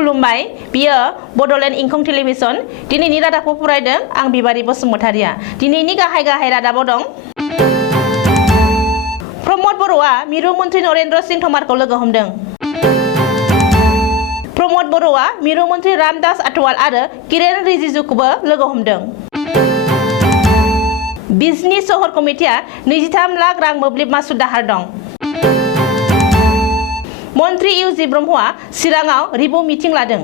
खुलुमबाय बियो बडलेण्ड इंखं टेलिभिजन दिनैनि रादाबखौ फरायदों आं बिबारि बसुमतारिया दिनैनि गाहाय रादाबाव दं प्रमद बर'आ मिरु मन्त्री नरेन्द्र सिंह तोमारखौ लोगो हमदों प्रमद बर'आ मिरु मन्त्री रामदास आथवाल आरो किरेन रिजिजुखौबो लोगो हमदों बिजनी सहर कमिटिया 23 लाख रां मोब्लिब मासुल दाहार दं मन्त्री इउजि ब्रह्मआ चिराङाव रिभु मिटिं लादों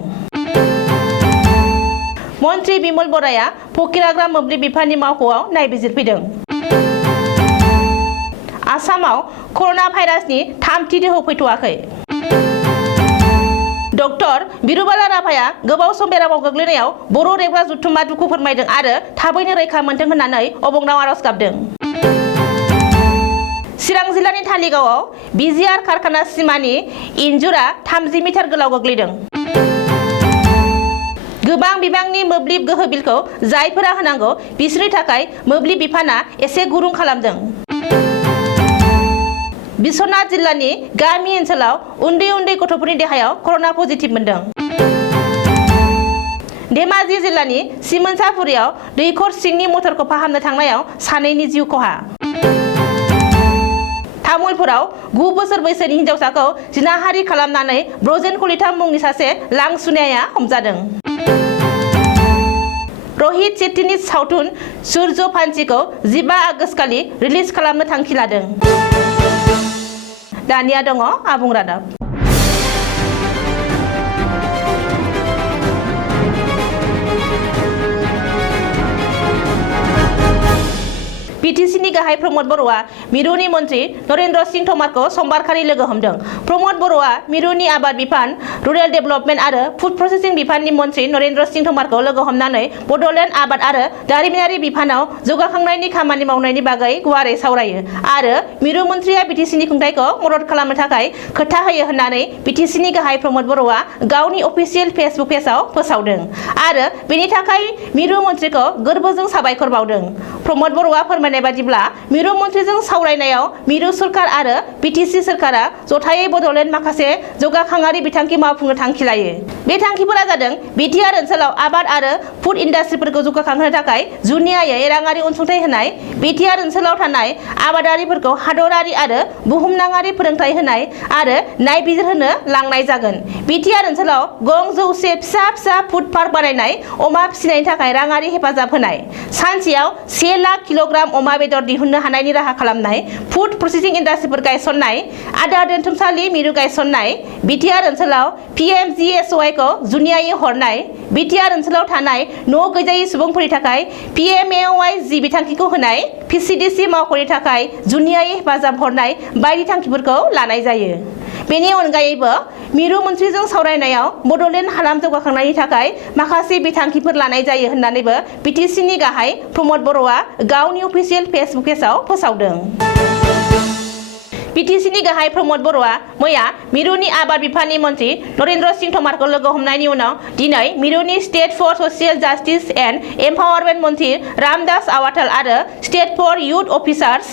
मन्त्री बिमल बराया फकिराग्रा मोब्लिब बिफाननि मावख'आव नायबिजिरफैदों आसामाव कर'ना भाइरासनि थामथि दोहौ फैथ'वाखै डक्टर बिरुबाला राभाया गोबाव सम बेरामाव गोग्लैनायाव बर' रेबग्रा जुथुम्मा दुखु फोरमायदों आरो थाबैनो रैखा मोनथों होननानै अबंलाव आरज गाबदों चिरां जिल्लानि थालिगावआव बिजिआर कारखाना सिमानि इन्जुरा 30 मिटार गोलाव गोग्लैदों गोबां बिबांनि मोब्लिब गोहो बिलखौ जायफोरा होनांगौ बिसोरनि थाखाय मोब्लिब बिफाना एसे गुरुं खालामदों बिश्वनाथ जिल्लानि गामि ओनसोलाव उन्दै गथ'फोरनि देहायाव कर'ना पजिटिभ मोनदों धेमाजि जिल्लानि सिमोनसापुरियाव दैखर सिंनि मटरखौ फाहामनो थांनायाव सानैनि जिउ खहा तामुलपुराव 9 बोसोर बैसोनि हिनजावसाखौ जिनाहारि खालामनानै ब्रजेन कलिता मुंनि सासे लांसुनाया हमजादों रहित शेट्टीनि सावथुन सूर्य फान्सीखौ 15 आगस्ट खालि रिलिज खालामनो थांखि लादों दानिया दङ आबुं रादाब बिटिसिनि गाहाय प्रमद बर'आ मिरुनि मन्त्री नरेन्द्र सिंह तोमारखौ समबारखालि लोगो हमदों प्रमद बर'आ मिरुनि आबाद बिफान रुरेल डेभेलपमेन्ट आरो फुड प्रसेसिं बिफाननि मन्त्री नरेन्द्र सिंह तोमारखौ लोगो हमनानै बडलेण्ड आबाद आरो दारिमिनारि बिफानाव जौगाखांनायनि खामानि मावनायनि बागै गुवारै सावरायो आरो मिरु मन्त्रिया बिटिसिनि खुंथायखौ मदद खालामनो थाखाय खोथा होयो होननानै बिटिसिनि गाहाय प्रमद बर'आ गावनि अफिसियेल फेसबुक पेजआव फोसावदों आरो बेनि थाखाय मिरु मन्त्रिखौ गोरबोजों साबायखर बावदों प्रमद बर'आ फोरमायनाय बादिब्ला मिरु मन्त्रिजों सावरायनायाव मिरु सरकार आरो बिटिसि सरकारा जथायै बडलेण्ड माखासे जौगाखांआरि बिथांखि मावफुंनो थांखि लायो बे थांखिफोरा जादों बिटिआर ओनसोलाव आबाद आरो फुड इन्डास्ट्रिफोरखौ जौगाखांहोनो थाखाय जुनियायै राङारि अनसुंथाइ होनाय बिटिआर ओनसोलाव थानाय आबादारिफोरखौ हादरारि आरो बुहुमनाङारि फोरोंथाइ होनाय आरो नायबिजिर होनो लांनाय जागोन बिटिआर ओनसोलाव गं जौसे फिसा फुड पार्क बानायनाय अमा फिसिनायनि थाखाय राङारि हेफाजाब होनाय सानसेयाव 1 लाख किल'ग्राम अमा बेदर दिहुननो हानायनि राहा खालामनाय फुड प्रसेसिं इन्डास्ट्रिफोर गायसननाय आदार दोनथुमसालि मिरु गायसननाय बिटिआर ओनसोलाव PMGSY खौ जुनियायै हरनाय बिटिआर ओनसोलाव थानाय न' गैजायै सुबुंफोरनि थाखाय PMAOY बिथांखिखौ होनाय PCDC मावख'नि थाखाय जुनियायै हेफाजाब हरनाय बायदि थांखिफोरखौ लानाय जायो बेनि अनगायैबो मिरु मन्त्रिजों सावरायनायाव बडलेण्ड हालाम जौगाखांनायनि थाखाय माखासे बिथांखिफोर लानाय जायो होननानैबो बिटिसिनि गाहाय प्रमद बर'आ गावनि अफिसियेल फेसबुक पेजआव फोसावदों बिटिसिनि गाहाय प्रमद बर'आ मैया मिरुनि आबाद बिफाननि मन्त्री नरेन्द्र सिंह तोमारखौ लोगो हमनायनि उनाव दिनै मिरुनि state for social justice and empowerment मन्त्री रामदास आथवाल आरो state for youth affairs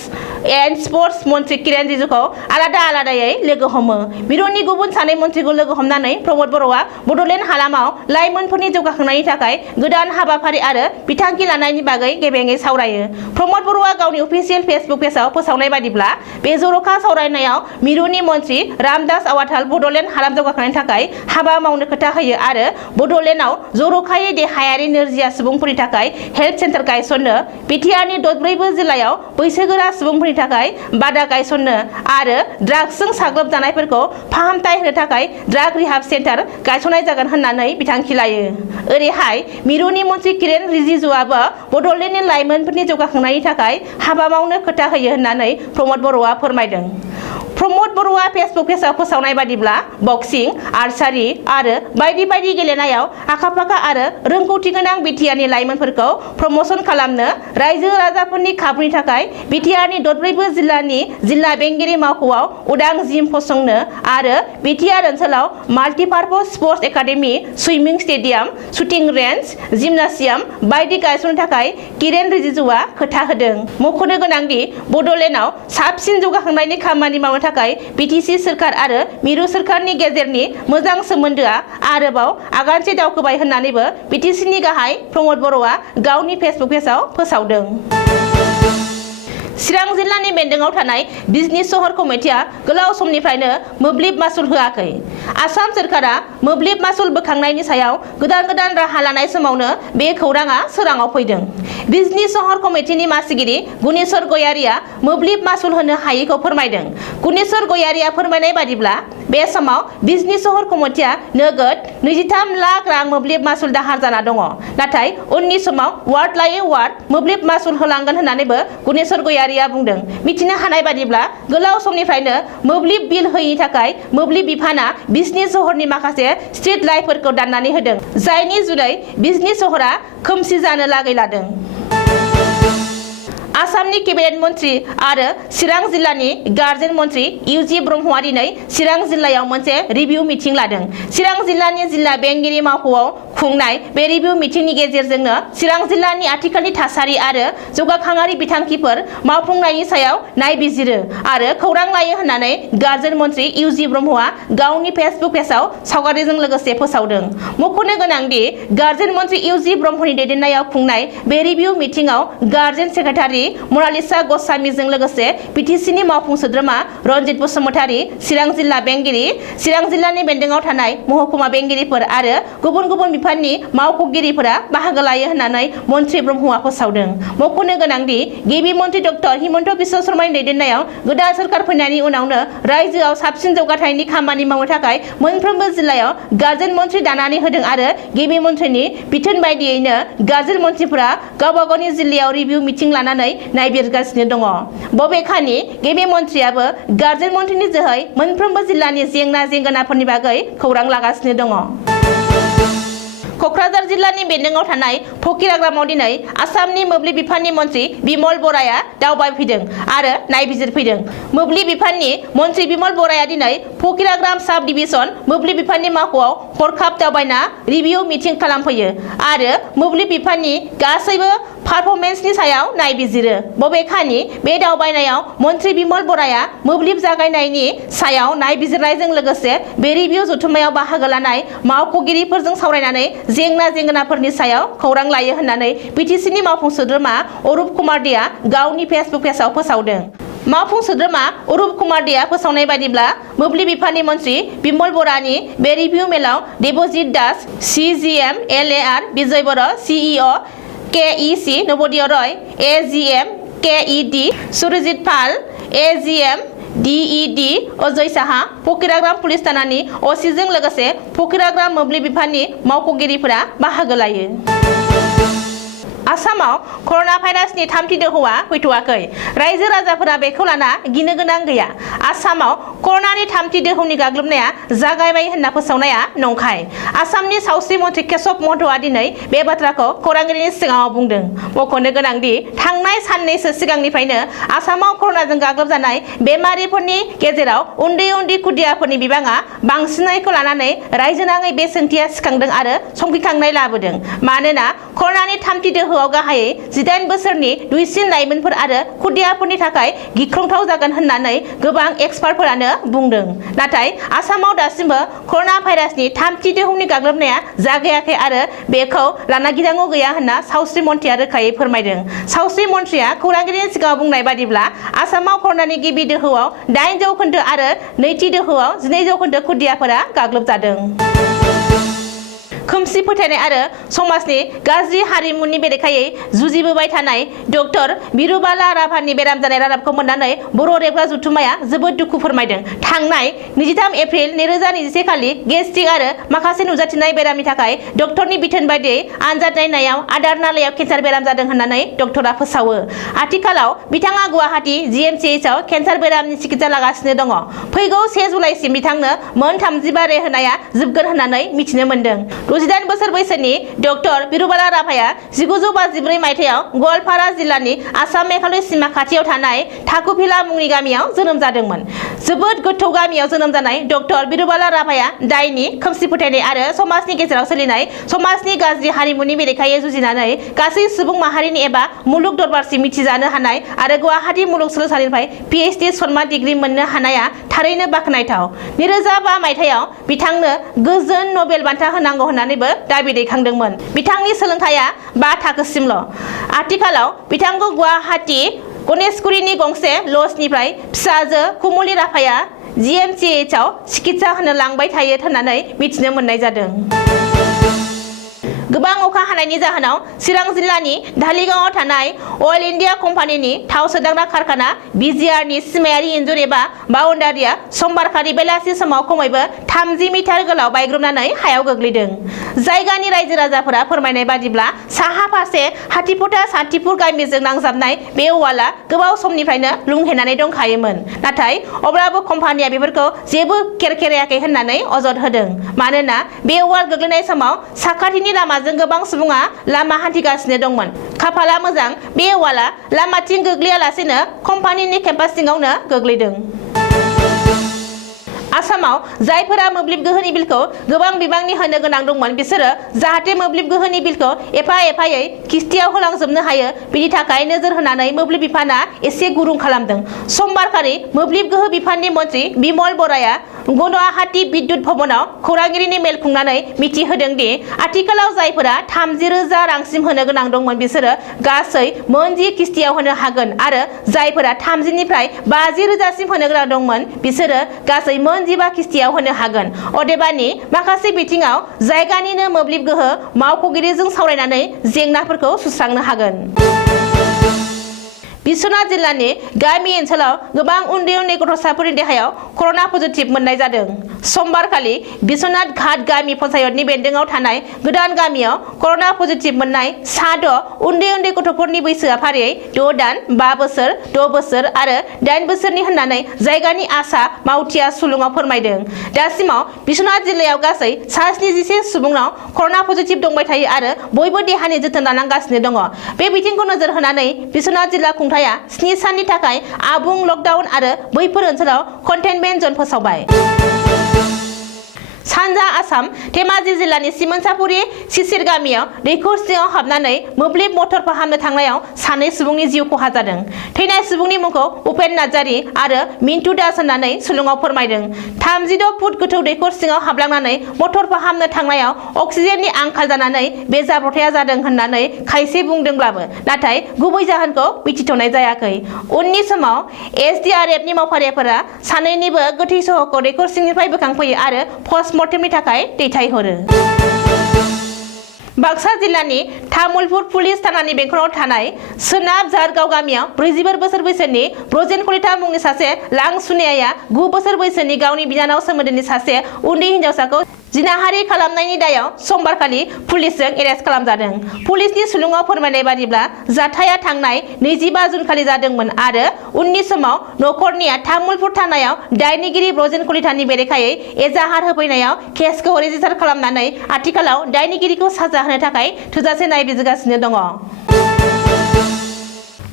and sports मन्त्री किरेन रिजिजुखौ आलादायै लोगो हमो मिरुनि गुबुन सानै मन्त्रिखौ लोगो हमनानै प्रमद बर'आ बडलेण्ड हालामाव लाइमोनफोरनि जौगाखांनायनि थाखाय गोदान हाबाफारि आरो बिथांखि लानायनि बागै गेबेङै सावरायो प्रमद बर'आ गावनि अफिसियेल फेसबुक पेजआव फोसावनाय बादिब्ला बे जर'खा सावरायनायाव मिरुनि मन्त्री रामदास आथवाल बडलेण्ड हालाम जौगाखांनायनि थाखाय हाबा मावनो खोथा होयो आरो बडलेण्डआव जर'खायै देहायारि नोरजिया सुबुंफोरनि थाखाय हेल्थ सेन्टार गायसननो बिटिआरनि दरब्रैबो जिल्लायाव बैसोगोरा सुबुंफोरनि थाखाय बादा गायसननो आरो ड्राग्सजों साग्लोबजानायफोरखौ फाहामथाय होनो थाखाय ड्राग रिहाब सेन्टार गायसननाय जागोन होननानै बिथांखि लायो ओरैहाय मिरुनि मन्त्री किरेन रिजिजुआबो बडलेण्डनि लाइमोनफोरनि जौगाखांनायनि थाखाय हाबा मावनो खोथा होयो होननानै प्रमद बर'आ फोरमायदों प्रमद बर'आ फेसबुक पेजआव फोसावनाय बादिब्ला बक्सिं आर्चारि आरो बायदि गेलेनायाव आखा-फाखा आरो रोंगौथि गोनां बिटिआरनि लाइमोनफोरखौ प्रमोशन खालामनो रायजो राजाफोरनि खाबुनि थाखाय बिटिआरनि दरब्रैबो जिल्लानि जिल्ला बेंगिरि मावख'आव उदां जिम फसंनो आरो बिटिआर ओनसोलाव माल्टिपार्पज स्पर्ट्स एकाडेमि सुइमिं स्टेडियाम शुटिं रेन्ज जिमनासियाम बायदि गायसननो थाखाय किरेन रिजिजुआ खोथा होदों मख'नो गोनांदि बडलेण्डआव साबसिन जौगाखांनायनि खामानि मावनो थाखाय बिटिसि सोरखार आरो मिरु सोरखारनि गेजेरनि मोजां सोमोन्दोआ आरोबाव आगानसे दावखोबाय होननानैबो बिटिसिनि गाहाय प्रमद बर'आ गावनि फेसबुक पेजआव फोसावदों। चिरां जिल्लानि बेन्दोंआव थानाय बिजनि सहर कमिटिया गोलाव समनिफ्रायनो मोब्लिब मासुल होआखै। आसाम सोरखारा मोब्लिब मासुल बोखांनायनि सायाव गोदान राहा लानाय समावनो बे खौराङा सोराङाव फैदों। बिजनि सहर कमिटिनि मासिगिरि गुनेश्वर गयारिया मोब्लिब मासुल होनो हायैखौ फोरमायदों। गुनेश्वर गयारिया फोरमायनाय बादिब्ला बे समाव बिजनि सहर कमिटिया नोगोद 23 लाख रां मोब्लिब मासुल दाहार जाना दङ। नाथाय उननि समाव वार्ड लायै वार्ड मोब्लिब मासुल होलांगोन होननानैबो गुनेश्वर गयारिया बुंदों। मिथिनो हानाय बादिब्ला गोलाव समनिफ्रायनो मोब्लिब बिल होयैनि थाखाय मोब्लिब बिफाना बिजनि सहरनि माखासे स्ट्रीट लाइटफोरखौ दाननानै होदों, जायनि जुनै बिजनि सहरा खोमसि जानो लागै लादों। आसामनि केबिनेट मन्त्रि आरो चिरां जिल्लानि गार्जेन मन्त्रि इउजि ब्रह्मआ दिनै चिरां जिल्लायाव मोनसे रिभिउ मिटिं लादों। चिरां जिल्लानि जिल्ला बेंगिरि मावख'आव खुंनाय बे रिभिउ मिटिंनि गेजेरजोंनो चिरां जिल्लानि आथिखालनि थासारि आरो जौगाखांआरि बिथांखिफोर मावफुंनायनि सायाव नायबिजिरो आरो खौरां लायो होननानै गार्जेन मन्त्रि इउजि ब्रह्मआ गावनि फेसबुक पेजआव सावगारिजों लोगोसे फोसावदों। मख'नो गोनांदि गार्जेन मन्त्रि इउजि ब्रह्मनि दैदेननायाव खुंनाय बे रिभिउ मिटिंआव गार्जेन सेक्रेटारि मनालिसा गस्वामीजों लोगोसे बिटिसिनि मावफुं सोद्रोमा रनजित बसुमतारी, चिरां जिल्ला बेंगिरि, चिरां जिल्लानि बेन्दोंआव थानाय महकुमा बेंगिरिफोर आरो गुबुन बिफाननि मावख'गिरिफोरा बाहागो लायो होननानै मन्त्रि ब्रह्मआ फोसावदों। मख'नो गोनांदि गिबि मन्त्रि डक्टर हिमन्त बिश्व शर्मानि दैदेननायाव गोदान सोरखार फैनायनि उनावनो रायजोआव साबसिन जौगाथायनि खामानि मावनो थाखाय मोनफ्रोमबो जिल्लायाव गार्जेन मन्त्रि दानानै होदों आरो गिबि मन्थ्रिनि बिथोन बायदियैनो गार्जेन मन्थ्रिफोरा गावबा गावनि जिल्लायाव रिभिउ मिटिं लानानै नायबिजिरगासिनो दङ। बबेखानि गिबि मन्थ्रियाबो गार्जेन मन्थ्रिनि जोहै मोनफ्रोमबो जिल्लानि जेंना जेंगोनाफोरनि बागै खौरां लागासिनो दङ। क'क्राझार जिल्लानि बेन्दोंआव थानाय फकिराग्रामाव दिनै आसामनि मोब्लिब बिफाननि मन्त्रि बिमल बराया दावबायफैदों आरो नायबिजिरफैदों। मोब्लिब बिफाननि मन्त्रि बिमल बराया दिनै फकिराग्राम साब डिभिजन मोब्लिब बिफाननि मावख'आव हरखाब दावबायना रिभिउ मिटिं खालामफैयो आरो मोब्लिब बिफाननि गासैबो पारफरमेन्सनि सायाव नायबिजिरो। बबेखानि बे दावबायनायाव मन्त्रि बिमल बराया मोब्लिब जागायनायनि सायाव नायबिजिरनायजों लोगोसे बे रिभिउ जथुम्मायाव बाहागो लानाय मावख'गिरिफोरजों सावरायनानै जेंना जेंगोनाफोरनि सायाव खौरां लायो होननानै बिटिसिनि मावफुं सोद्रोमा अरुप कुमार देआ गावनि फेसबुक पेजआव फोसावदों। मावफुं सोद्रोमा अरुप कुमार देआ फोसावनाय बादिब्ला मोब्लिब बिफाननि मन्त्रि बिमल बरानि बे रिभिउ मेलाव देबजित दास, CGM, LAR, बिजय बर', CEO, KEC, नवोदय रय, AGM, KED, सुरजित पाल, AGM, DED, अजय साहा, फकिराग्राम पुलिस थानानि OC जों लोगोसे फकिराग्राम मोब्लिब बिफाननि मावख'गिरिफोरा बाहागो लायो। आसामाव कर'ना भाइरासनि थामथि दोहौआ फैथ'वाखै। रायजो राजाफोरा बेखौ लाना गिनो गोनां गैया। आसामाव कर'नानि थामथि दोहौनि गाग्लोबनाया जागायबाय होनना फोसावनाया नंखाय। आसामनि सावस्रि मन्त्रि केशव महन्तआ दिनै बे बाथ्राखौ खौरांगिरिनि सिगाङाव बुंदों। मख'नो गोनांदि थांनाय साननैसो सिगांनिफ्रायनो आसामाव कर'नाजों गाग्लोबजानाय बेमारिफोरनि गेजेराव उन्दै खुदियाफोरनि बिबाङा बांसिननायखौ लानानै रायजोनाङै बे सोंथिया सिखांदों आरो संखिखांनाय लाबोदों। मानोना कर'नानि थामथि दोहौआव गाहायै 18 बोसोरनि दुइसिन लाइमोनफोर आरो खुदियाफोरनि थाखाय गिख्रंथाव जागोन होननानै गोबां एक्सपार्टफोरानो बुंदों। नाथाय आसामाव दासिमबो कर'ना भाइरासनि थामथि दोहौनि गाग्लोबनाया जागायाखै आरो बेखौ लाना गिनांगौ गैया होनना सावस्रि मन्थ्रिया रोखायै फोरमायदों। सावस्रि मन्थ्रिया खौरांगिरिनि सिगाङाव बुंनाय बादिब्ला आसामाव कर'नानि गिबि दोहौआव 8% आरो नैथि दोहौआव 12% खुदियाफोरा गाग्लोबजादों। खोमसि फोथायनाय आरो समाजनि गाज्रि हारिमुनि बेरेखायै जुजिबोबाय थानाय डक्टर बिरुबाला राभानि बेराम जानाय रादाबखौ मोननानै बर' रेबग्रा जथुम्माया जोबोद दुखु फोरमायदों। थांनाय 23 एप्रिल 2021 खालि गेस्ट्रिक आरो माखासे नुजाथिनाय बेरामनि थाखाय डक्टरनि बिथोन बायदियै आनजाद नायनायाव आदार नालायाव केन्सार बेराम जादों होननानै डक्टरा फोसावो। आथिखालाव बिथाङा गुवाहाटी GMCH आव केन्सार बेरामनि चिकित्सा लागासिनो दङ। फैगौ 1 जुलाइसिम बिथांनो मोन 30 बार होनाया जोबगोन होननानै मिथिनो मोन्दों। 68 बोसोर बैसोनि डक्टर बिरुबाला राभाया 1954 मायथाइयाव गवालपारा जिल्लानि आसाम मेघालय सीमा खाथियाव थानाय थाकुफिला मुंनि गामियाव जोनोम जादोंमोन। जोबोद गोथौ गामियाव जोनोम जानाय डक्टर बिरुबाला राभाया दायनि खोमसि फोथायनाय आरो समाजनि गेजेराव सोलिनाय समाजनि गाज्रि हारिमुनि बेरेखायै जुजिनानै गासै सुबुं माहारिनि एबा मुलुग दरबारसिम मिथिजानो हानाय आरो गुवाहाटी मुलुगसोलोंसालिनिफ्राय PhD सन्मान डिग्री मोननो हानाया थारैनो बाख्नायथाव। 2005 मायथाइयाव बिथांनो गोजोन नबेल बान्था होनांगौ होननानैबो दाबि दैखांदोंमोन। बिथांनि सोलोंथाइया 5 थाखोसिमल'। आथिखालाव बिथांखौ गुवाहाटी गणेशगुरिनि गंसे लजनिफ्राय फिसाजो कुमुली राभाया GMCH आव चिकित्सा होनो लांबाय थायो होननानै मिथिनो मोननाय जादों। गोबां अखा हानायनि जाहोनाव चिरां जिल्लानि धालिगावआव थानाय अल इन्डिया कम्पानिनि थाव सोदांग्रा कारखाना BGR नि सिमायारि इन्जुर एबा बाउन्डारिया समबारखालि बेलासि समाव खमैबो 30 मिटार गोलाव बायग्रबनानै हायाव गोग्लैदों। जायगानि रायजो राजाफोरा फोरमायनाय बादिब्ला साहा फारसे हाथिफुटा सान्थिफुर गामिजों नांजाबनाय बे वालआ गोबाव समनिफ्रायनो लुंहेनानै दंखायोमोन। नाथाय अब्लाबो कम्पानिया बेफोरखौ जेबो केरकेरायाखै होननानै अजद होदों। मानोना बे वाल गोग्लैनाय समाव साखाथिनि लामाजों गोबां सुबुङा लामा हान्थिगासिनो दंमोन। खाफाला मोजां बे वालआ लामाथिं गोग्लैयालासेनो कम्पानिनि केम्पास सिङावनो गोग्लैदों। आसामाव जायफोरा मोब्लिब गोहोनि बिलखौ गोबां बिबांनि होनो गोनां दंमोन बिसोरो जाहाथे मोब्लिब गोहोनि बिलखौ एफा एफायै किस्तियाव होलांजोबनो हायो बिनि थाखाय नोजोर होनानै मोब्लिब बिफाना एसे गुरुं खालामदों। समबारखालि मोब्लिब गोहो बिफाननि मन्त्रि बिमल बराया गुवाहाटी बिद्युत भवनाव खौरांगिरिनि मेल खुंनानै मिथिहोदों दि आथिखालाव जायफोरा 30,000 रांसिम होनो गोनां दंमोन बिसोरो गासै 10 किस्तियाव होनो हागोन आरो जायफोरा 30 निफ्राय 50,000 सिम होनो गोनां दंमोन बिसोरो गासै 15 किस्तियाव होनो हागोन। अदेबानि माखासे बिथिङाव जायगानिनो मोब्लिब गोहो मावख'गिरिजों सावरायनानै जेंनाफोरखौ सुस्रांनो हागोन। बिश्वनाथ जिल्लानि गामि ओनसोलाव गोबां उन्दै उन्दै गथ'साफोरनि देहायाव कर'ना पजिटिभ मोननाय जादों। समबारखालि बिश्वनाथ घाट गामि पन्चायतनि बेन्दोंआव थानाय गोदान गामियाव कर'ना पजिटिभ मोननाय 6 उन्दै उन्दै गथ'फोरनि बैसोआ फारियै 6 दान, 5 बोसोर, 6 बोसोर आरो 8 बोसोरनि होननानै जायगानि आसा मावथिया सुलुङाव फोरमायदों। दासिमाव बिश्वनाथ जिल्लायाव गासै 77 सुबुंनाव कर'ना पजिटिभ दंबाय थायो आरो बयबो देहानि जोथोन लानांगासिनो दङ। बे बिथिंखौ नोजोर होनानै बिश्वनाथ जिल्ला खुंथाया 7 साननि थाखाय आबुं लकडाउन आरो बैफोर ओनसोलाव कन्टेनमेन्ट जन फोसावबाय। सानजा आसाम धेमाजि जिल्लानि सिमोनसापुरि सिसिर गामियाव दैखर सिङाव हाबनानै मोब्लिब मटर फाहामनो थांनायाव 2 सुबुंनि जिउ खहा जादों। थैनाय सुबुंनि मुंखौ उपेन नार्जारी आरो मिन्टु दास होननानै सुलुङाव फोरमायदों। 36 फुट गोथौ दैखर सिङाव हाबलांनानै मटर फाहामनो थांनायाव अक्सिजेननि आंखाल जानानै बे जाब्रबथाया जादों होननानै खायसे बुंदोंब्लाबो नाथाय गुबै जाहोनखौ मिथिथ'नाय जायाखै। उननि समाव SDRFनि मावफारियाफोरा सानैनिबो गोथै सह'खौ दैखर सिंनिफ्राय बोखांफैयो आरो पस्टमर्टेमनि थाखाय दैथायहरो। बाक्सा जिल्लानि तामुलपुर पुलिस थानानि बेंखनाव थानाय सोनाब झारगाव गामियाव 44 बोसोर बैसोनि ब्रजेन कलिता मुंनि सासे लांसुनेया 9 बोसोर बैसोनि गावनि बिनानाव सोमोन्दोनि सासे उन्दै हिनजावसाखौ जिनाहारि खालामनायनि दायाव समबारखालि पुलिसजों एरेस्ट खालामजादों। पुलिसनि सुलुङाव फोरमायनाय बादिब्ला जाथाया थांनाय 25 जुनखालि जादोंमोन आरो उननि समाव नखरनिया तामुलपुर थानायाव दायनिगिरि ब्रजेन कलितानि बेरेखायै एजाहार होफैनायाव केसखौ रेजिस्टार खालामनानै आथिखालाव दायनिगिरिखौ साजा होनो थाखाय थोजासे नायबिजिरगासिनो दङ।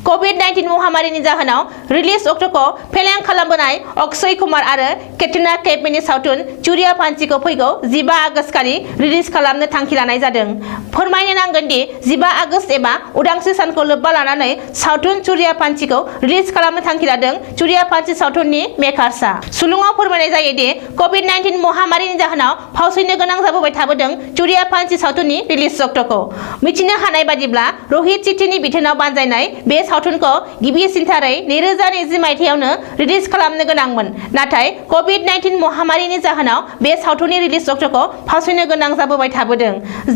COVID-19 महामारिनि जाहोनाव रिलिज अक्ट'खौ फेलें खालामबोनाय अक्षय कुमार आरो कैटरीना कैफनि सावथुन चुरिया पांचीखौ फैगौ 15 आगस्त खालि रिलिज खालामनो थांखि लानाय जादों। फोरमायनो नांगोन दि 15 आगस्त एबा उदांस्रि सानखौ लोब्बा लानानै सावथुन चुरिया पांचीखौ रिलिज खालामनो थांखि लादों चुरिया पांची सावथुननि मेकार्सआ। सुलुङाव फोरमायनाय जायो दि COVID-19 महामारिनि जाहोनाव फावसयनो गोनां जाबोबाय थाबोदों चुरिया पांची सावथुननि रिलिज अक्ट'खौ। मिथिनो हानाय बादिब्ला रहित चिट्टीनि बिथोनाव बानजायनाय बे सावथुनखौ गिबि सिनथारै 2020 मायथाइयावनो रिलिज खालामनो गोनांमोन। नाथाय COVID-19 महामारिनि जाहोनाव बे सावथुननि रिलिज अक्ट'खौ फावसयनो गोनां जाबोबाय थाबोदों।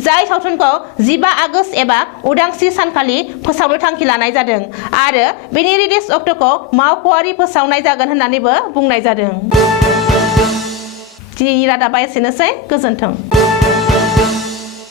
जाय सावथुनखौ 15 आगस्त एबा उदांस्रि सानखालि फोसावनो थांखि लानाय जादों आरो बेनि रिलिज अक्ट'खौ मावख'आरि फोसावनाय जागोन होननानैबो बुंनाय जादों। दिनैनि रादाबा एसेनोसै। गोजोन्थों।